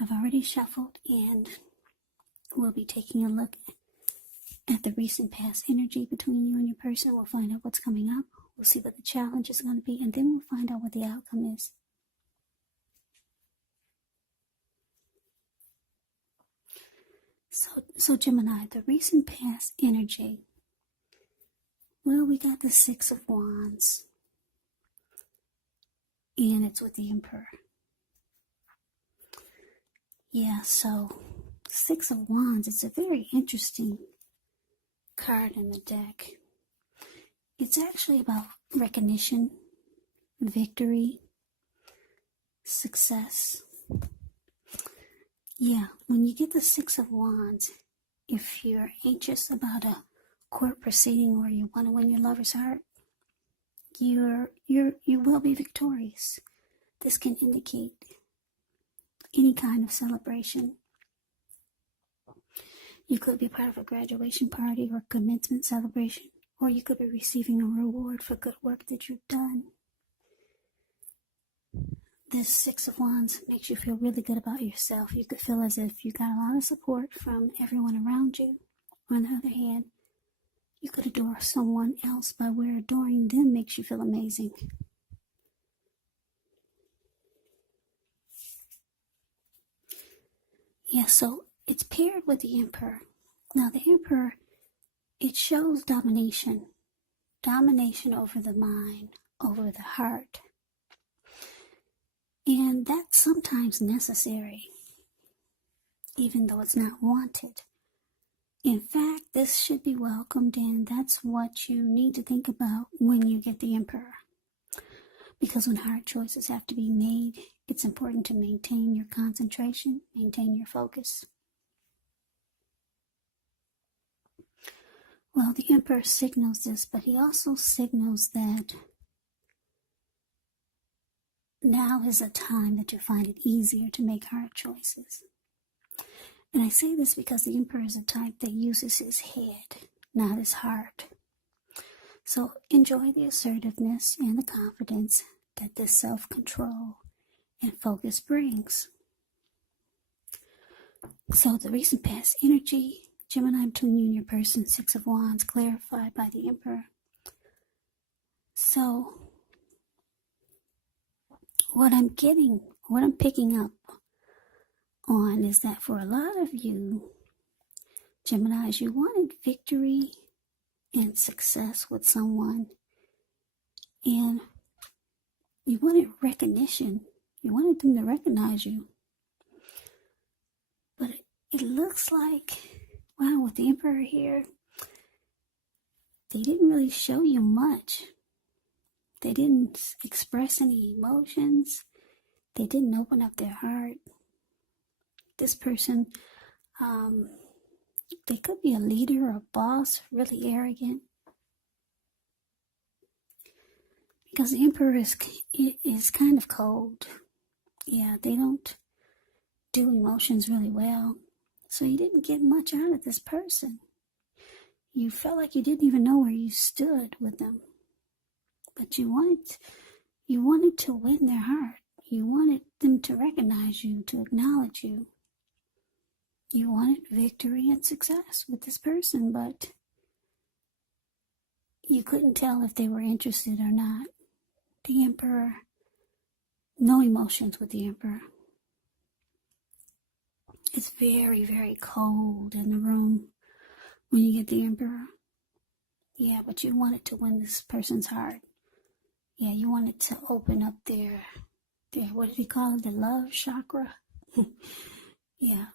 I've already shuffled, and we'll be taking a look at the recent past energy between you and your person. We'll find out what's coming up. We'll see what the challenge is going to be, and then we'll find out what the outcome is. So Gemini, the recent past energy. Well, we got the Six of Wands, and it's with the Emperor. Yeah, so Six of Wands, it's a very interesting card in the deck. It's actually about recognition, victory, success. Yeah, when you get the Six of Wands, if you're anxious about a court proceeding or you want to win your lover's heart, you will be victorious. This can indicate any kind of celebration. You could be part of a graduation party or commencement celebration, or you could be receiving a reward for good work that you've done. This Six of Wands makes you feel really good about yourself. You could feel as if you got a lot of support from everyone around you. On the other hand, you could adore someone else by where adoring them makes you feel amazing. Yeah, so it's paired with the Emperor. Now the Emperor, it shows domination. Domination over the mind, over the heart. And that's sometimes necessary, even though it's not wanted. In fact, this should be welcomed, and that's what you need to think about when you get the Emperor. Because when hard choices have to be made, it's important to maintain your concentration, maintain your focus. Well, the Emperor signals this, but he also signals that now is a time that you find it easier to make hard choices. And I say this because the Emperor is a type that uses his head, not his heart. So enjoy the assertiveness and the confidence that this self-control and focus brings. So the recent past energy, Gemini, between you and your person, Six of Wands, clarified by the Emperor. So what I'm picking up on is that for a lot of you, Geminis, you wanted victory and success with someone, and you wanted recognition. You wanted them to recognize you. But it looks like, wow, with the Emperor here, they didn't really show you much. They didn't express any emotions. They didn't open up their heart. This person, they could be a leader or a boss, really arrogant. Because the Emperor is kind of cold. Yeah, they don't do emotions really well. So you didn't get much out of this person. You felt like you didn't even know where you stood with them. But you wanted to win their heart. You wanted them to recognize you, to acknowledge you. You wanted victory and success with this person, but you couldn't tell if they were interested or not. The Emperor, no emotions with the Emperor. It's very, very cold in the room when you get the Emperor. Yeah, but you wanted to win this person's heart. Yeah, you wanted to open up their what did he call it? The love chakra? Yeah.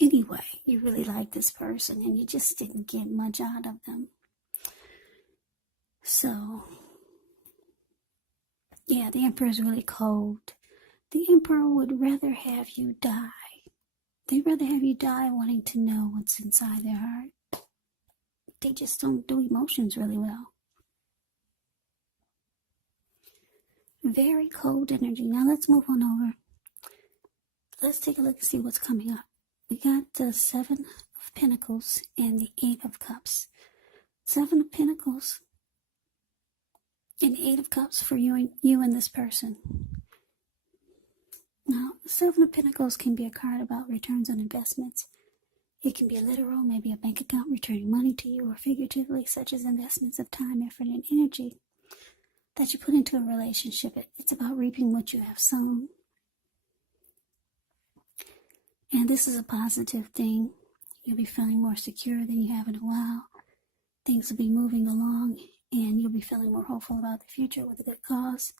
Anyway, you really like this person and you just didn't get much out of them. So, yeah, the Emperor is really cold. The Emperor would rather have you die. They'd rather have you die wanting to know what's inside their heart. They just don't do emotions really well. Very cold energy. Now let's move on over. Let's take a look and see what's coming up. We got the Seven of Pentacles and the Eight of Cups. Seven of Pentacles and Eight of Cups for you and this person. Now, Seven of Pentacles can be a card about returns on investments. It can be literal, maybe a bank account returning money to you, or figuratively, such as investments of time, effort, and energy that you put into a relationship. It's about reaping what you have sown. And this is a positive thing. You'll be feeling more secure than you have in a while. Things will be moving along, and you'll be feeling more hopeful about the future with a good cause.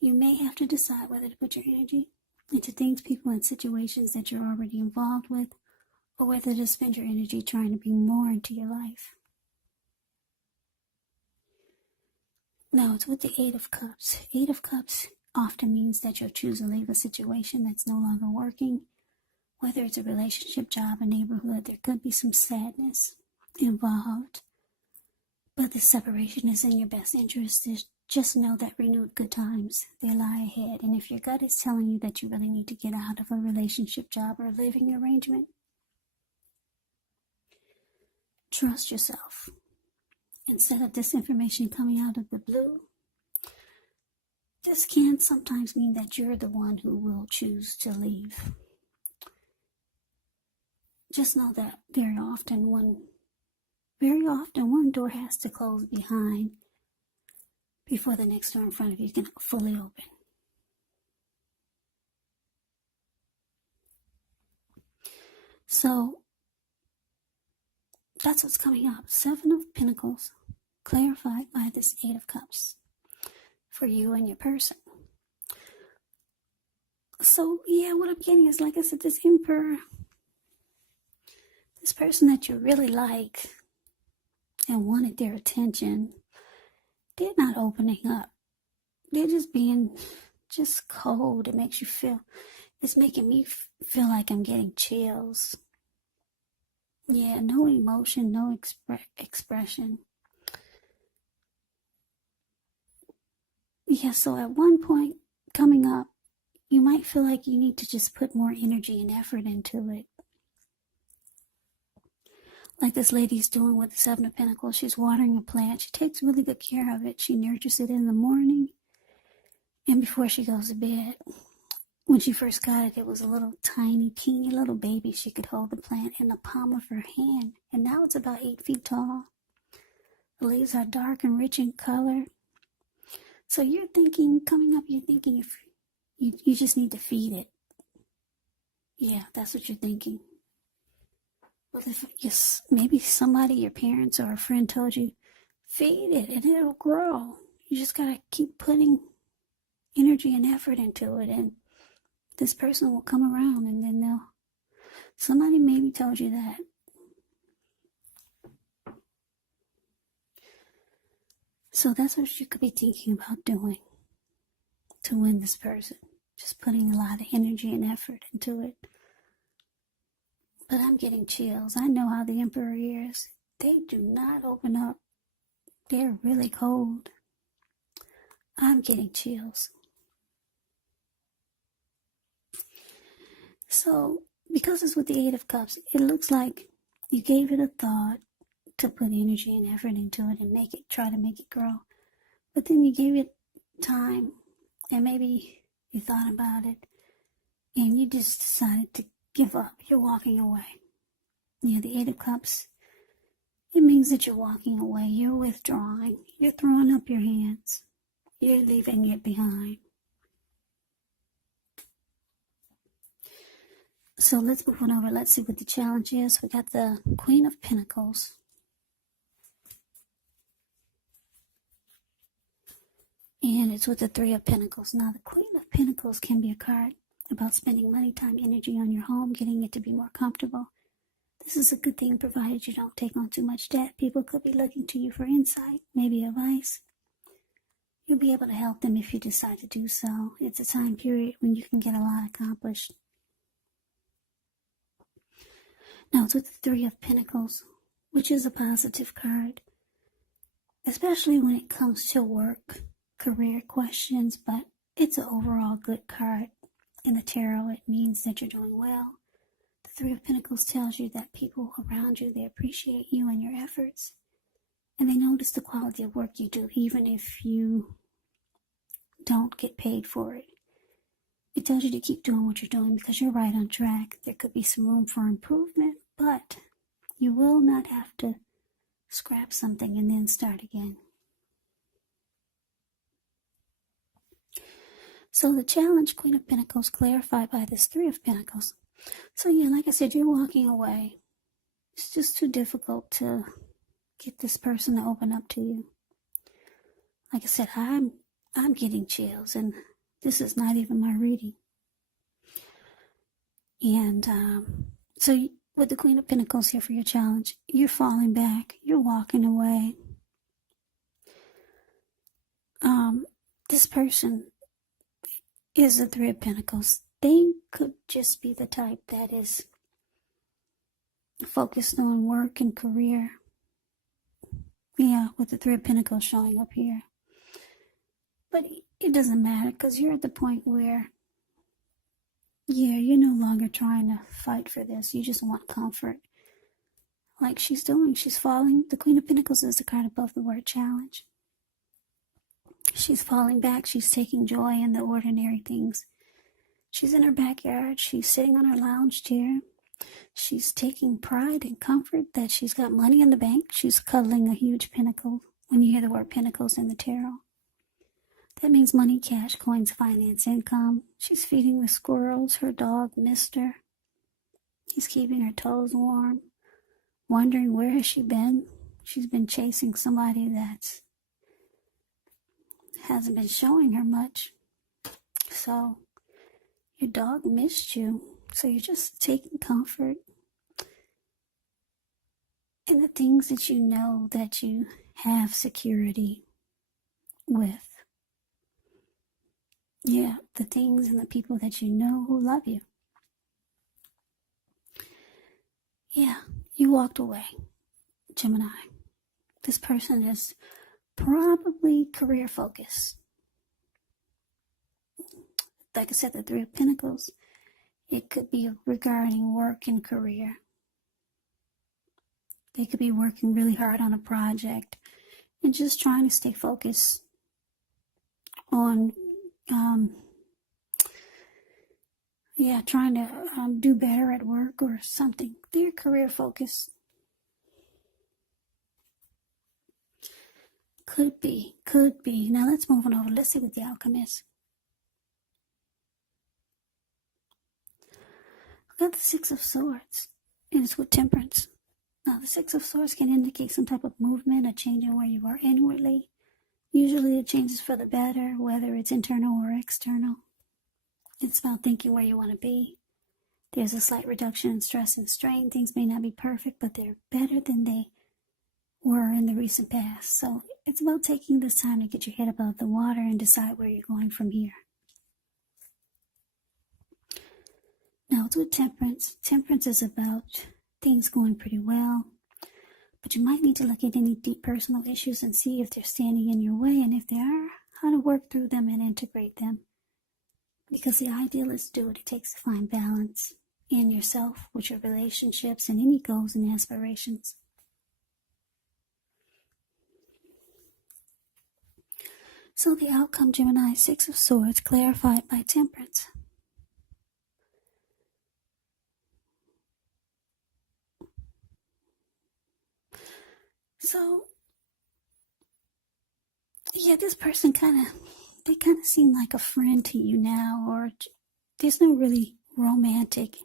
You may have to decide whether to put your energy into things, people, and situations that you're already involved with, or whether to spend your energy trying to bring more into your life. Now, it's with the Eight of Cups. Eight of Cups often means that you'll choose to leave a situation that's no longer working. Whether it's a relationship, job, a neighborhood, there could be some sadness involved. But the separation is in your best interest. Just know that renewed good times, they lie ahead. And if your gut is telling you that you really need to get out of a relationship, job, or living arrangement, trust yourself. Instead of this information coming out of the blue, this can sometimes mean that you're the one who will choose to leave. Just know that very often one door has to close behind before the next door in front of you can fully open. So that's what's coming up. Seven of Pentacles, clarified by this Eight of Cups for you and your person. So yeah, what I'm getting is, like I said, this Emperor, this person that you really like and wanted their attention, they're not opening up. They're just being just cold. It makes you feel, it's making me feel like I'm getting chills. Yeah, no emotion, no expression. Yeah, so at one point coming up, you might feel like you need to just put more energy and effort into it. Like this lady's doing with the Seven of Pentacles. She's watering a plant. She takes really good care of it. She nurtures it in the morning and before she goes to bed. When she first got it, it was a little tiny, teeny little baby. She could hold the plant in the palm of her hand. And now it's about 8 feet tall. The leaves are dark and rich in color. So you're thinking, coming up, you're thinking if you just need to feed it. Yeah, that's what you're thinking. Well, if maybe somebody, your parents or a friend told you, feed it and it'll grow. You just got to keep putting energy and effort into it, and this person will come around, and then somebody maybe told you that. So that's what you could be thinking about doing to win this person. Just putting a lot of energy and effort into it. But I'm getting chills. I know how the Emperor is. They do not open up. They're really cold. I'm getting chills. So, because it's with the Eight of Cups, it looks like you gave it a thought to put energy and effort into it and try to make it grow. But then you gave it time, and maybe you thought about it, and you just decided to give up. You're walking away. Yeah, the Eight of Cups, it means that you're walking away. You're withdrawing. You're throwing up your hands. You're leaving it behind. So let's move on over. Let's see what the challenge is. We got the Queen of Pentacles. And it's with the Three of Pentacles. Now, the Queen of Pentacles can be a card about spending money, time, energy on your home, getting it to be more comfortable. This is a good thing, provided you don't take on too much debt. People could be looking to you for insight, maybe advice. You'll be able to help them if you decide to do so. It's a time period when you can get a lot accomplished. Now, it's with the Three of Pentacles, which is a positive card, especially when it comes to work, career questions, but it's an overall good card. In the tarot, it means that you're doing well. The Three of Pentacles tells you that people around you, they appreciate you and your efforts, and they notice the quality of work you do, even if you don't get paid for it. It tells you to keep doing what you're doing because you're right on track. There could be some room for improvement, but you will not have to scrap something and then start again. So the challenge, Queen of Pentacles, clarified by this Three of Pentacles. So yeah, like I said, you're walking away. It's just too difficult to get this person to open up to you. Like I said, I'm getting chills, and this is not even my reading. And so with the Queen of Pentacles here for your challenge, you're falling back, you're walking away. This person is the Three of Pentacles. They could just be the type that is focused on work and career. Yeah, with the Three of Pentacles showing up here. But it doesn't matter because you're at the point where, yeah, you're no longer trying to fight for this. You just want comfort. Like she's doing. She's falling. The Queen of Pentacles is the card above the word challenge. She's falling back. She's taking joy in the ordinary things. She's in her backyard. She's sitting on her lounge chair. She's taking pride and comfort that she's got money in the bank. She's cuddling a huge pentacle when you hear the word pentacles in the tarot. That means money, cash, coins, finance, income. She's feeding the squirrels. Her dog missed her. He's keeping her toes warm. Wondering where has she been. She's been chasing somebody that hasn't been showing her much. So your dog missed you. So you're just taking comfort in the things that you know that you have security with. Yeah, the things and the people that you know who love you. Yeah, you walked away, Gemini. This person is probably career focused. Like I said, the Three of Pentacles, it could be regarding work and career. They could be working really hard on a project and just trying to stay focused on, trying to do better at work or something. They're career focused. Could be. Now let's move on over. Let's see what the outcome is. I got the Six of Swords, and it's with Temperance. Now, the Six of Swords can indicate some type of movement, a change in where you are inwardly. Usually it changes for the better, whether it's internal or external. It's about thinking where you want to be. There's a slight reduction in stress and strain. Things may not be perfect, but they're better than they were in the recent past. So it's about taking this time to get your head above the water and decide where you're going from here. Now, it's with Temperance. Temperance is about things going pretty well, but you might need to look at any deep personal issues and see if they're standing in your way, and if they are, how to work through them and integrate them. Because the ideal is to do what it takes to find balance in yourself, with your relationships, and any goals and aspirations. So the outcome, Gemini, Six of Swords, clarified by Temperance. So, yeah, this person they kind of seem like a friend to you now, or there's no really romantic.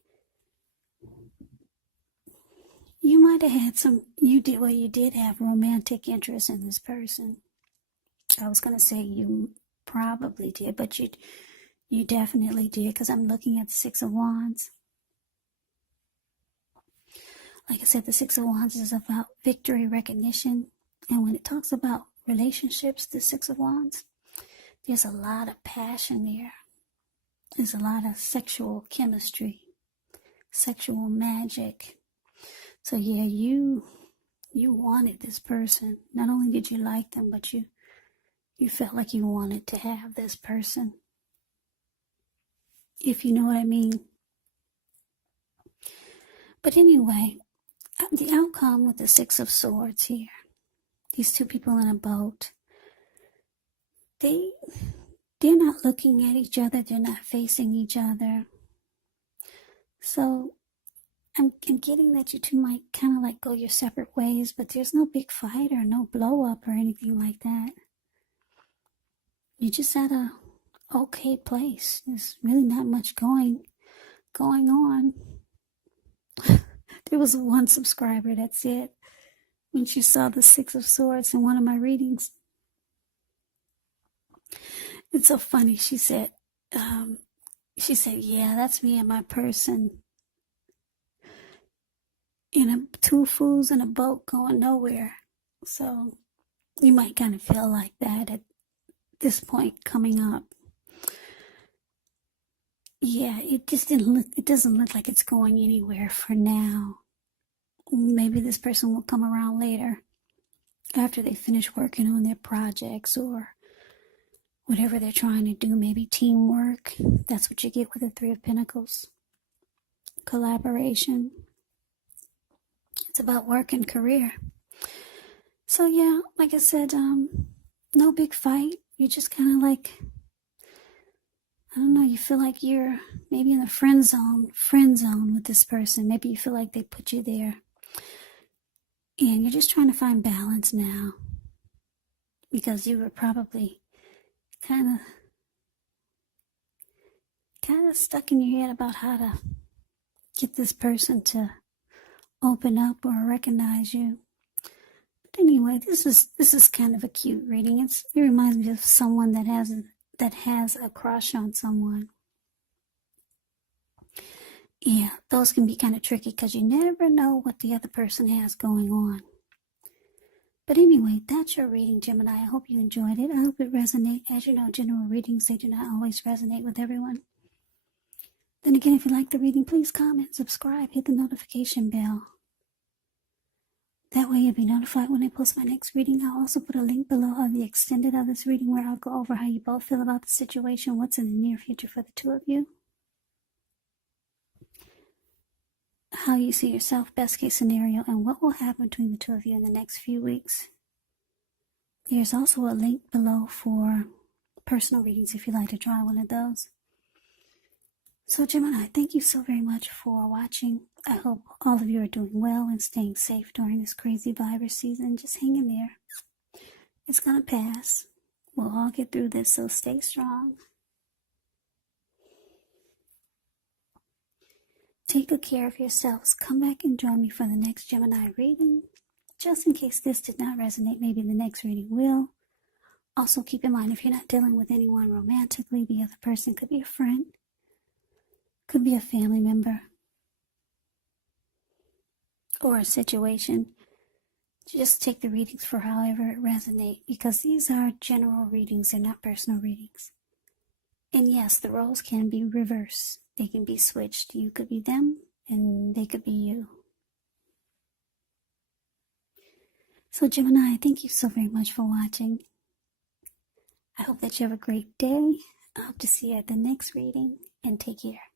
You might have had you did have romantic interest in this person. I was going to say you probably did, but you definitely did, because I'm looking at the Six of Wands. Like I said, the Six of Wands is about victory, recognition. And when it talks about relationships, the Six of Wands, there's a lot of passion there. There's a lot of sexual chemistry, sexual magic. So yeah, you wanted this person. Not only did you like them, but you felt like you wanted to have this person. If you know what I mean. But anyway, the outcome with the Six of Swords here, these two people in a boat, they they're not looking at each other. They're not facing each other. So I'm getting that you two might kind of like go your separate ways, but there's no big fight or no blow up or anything like that. You're just at a okay place. There's really not much going on. There was one subscriber that said when she saw the Six of Swords in one of my readings, it's so funny. She said, yeah, that's me and my person in two fools in a boat going nowhere. So you might kind of feel like that at this point coming up. Yeah, it doesn't look like it's going anywhere for now. Maybe this person will come around later after they finish working on their projects or whatever they're trying to do, maybe teamwork. That's what you get with the Three of Pentacles. Collaboration. It's about work and career. So yeah, like I said, no big fight. You're just kind of like, I don't know, you feel like you're maybe in the friend zone with this person. Maybe you feel like they put you there. And you're just trying to find balance now. Because you were probably kind of stuck in your head about how to get this person to open up or recognize you. But anyway, this is kind of a cute reading. It reminds me of someone that has a crush on someone. Yeah, those can be kind of tricky because you never know what the other person has going on. But anyway, that's your reading, Gemini. I hope you enjoyed it. I hope it resonated. As you know, general readings, they do not always resonate with everyone. Then again, if you like the reading, please comment, subscribe, hit the notification bell. That way you'll be notified when I post my next reading. I'll also put a link below of the extended of this reading where I'll go over how you both feel about the situation, what's in the near future for the two of you, how you see yourself, best case scenario, and what will happen between the two of you in the next few weeks. There's also a link below for personal readings if you'd like to try one of those. So Gemini, thank you so very much for watching. I hope all of you are doing well and staying safe during this crazy virus season. Just hang in there. It's going to pass. We'll all get through this, so stay strong. Take good care of yourselves. Come back and join me for the next Gemini reading. Just in case this did not resonate, maybe the next reading will. Also keep in mind, if you're not dealing with anyone romantically, the other person could be a friend, could be a family member, or a situation. Just take the readings for however it resonates, because these are general readings, they're not personal readings. And yes, the roles can be reversed. They can be switched. You could be them, and they could be you. So Gemini, thank you so very much for watching. I hope that you have a great day. I hope to see you at the next reading, and take care.